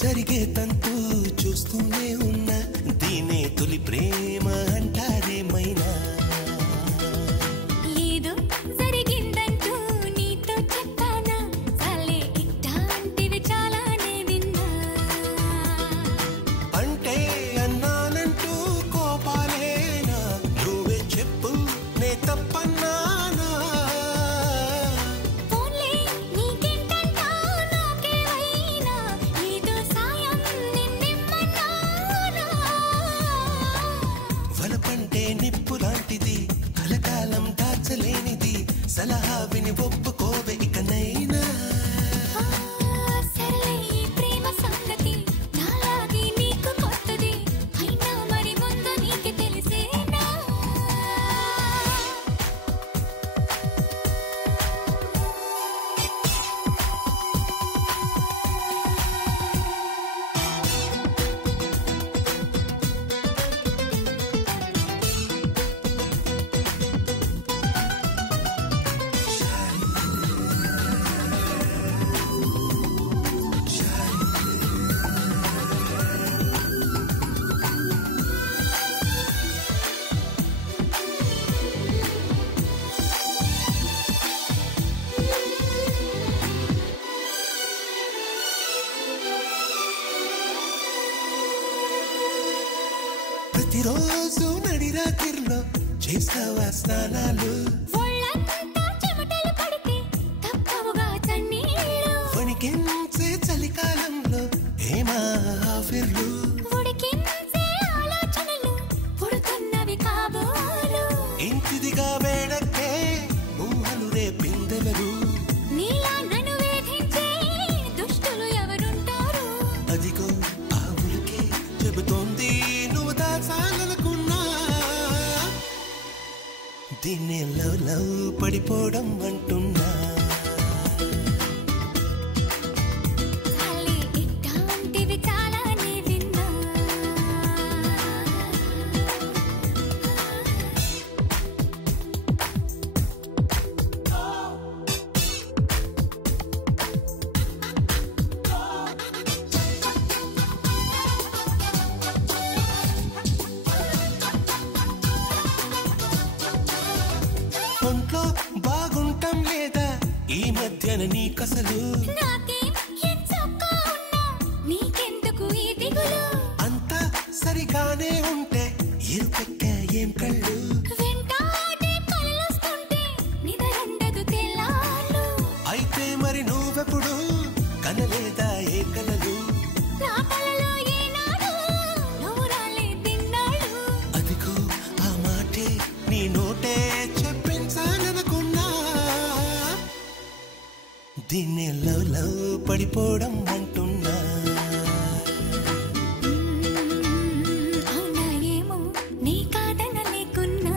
జరిగే తంతు చూస్తూనే ఉన్నా దీనే తొలి ప్రేమ అంటారేమైనా ఏదో జరిగిందంటూ నీతో చెప్పానా చాలే ఇట్లాంటివి చాలానే విన్నా అంటే అన్నానంటూ కోపాలేనా నువ్వే చెప్పు నే తప్పన్నానా పోన్లే నీకేంటంటా నాకేమైనా ఏదో సాయం నిన్నిమ్మన్నానా వలపంటే నిప్పు లాంటిది కలకాలం దాచలేనిది సలహా విని ఒప్పుకోవే ఇకనైనా సరే ఈ ప్రేమ సంగతి నాలాగే నీకు కొత్తది అయినా మరి ముందు నీకు తెలిసేనా ప్రతిరోజు నడిరాత్రిలో చేస్తావా స్నానాలు ఒళ్ళంతా చెమటలు పడితే తప్పవుగా చన్నీళ్ళు వణికించే చలికాలంలో ఏమా ఆఫర్లు ఉడికించే ఆలోచనలు పుడుతున్నవి కాబోలు ఇంటిదిగా వేడక్కే ఊహలు రేపిందెవరు నీలా నన్ను వేధించే దుష్టులు ఎవరుంటారు అదిగో ఆ ఉలికే చెబుతోంది నువ్వు దాచాలనుకున్నా దీన్ని లవ్ లవ్ పడిపోవడం అంటున్నా చాలే ఇట్లాంటివి చాలానే విన్నా ఒంట్లో బాగుంటాం లేదా ఈ మధ్యన నీకసలు నాకేం ఎంచక్కా ఉన్నా నీకెందుకు ఈ దిగులు అంతా సరిగానే ఉంటే ఇరుపెక్క ఏం కళ్ళు వెంటాడే కలలొస్తుంటే నిదరుండదు తెల్లార్లు అయితే మరి నువ్వెప్పుడు కనలేదా ఏ కలలు నా కలలో ఏనాడు నువ్వు రాలేదిన్నాళ్ళు అదిగో ఆ మాటే నీ నోటే చెప్పించాలనుకున్నా దీన్ని లవ్ లవ్ పడిపోవడం అంటున్నా అవునా ఏమో నీ కాదన లేకున్నా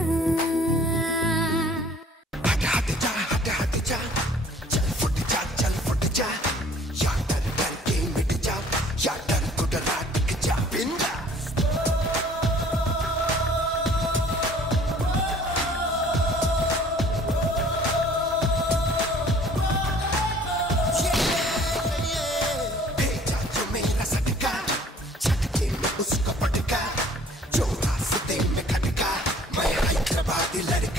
उसका पटका जो रास्ते में खटका मैं हैदराबादी लड़का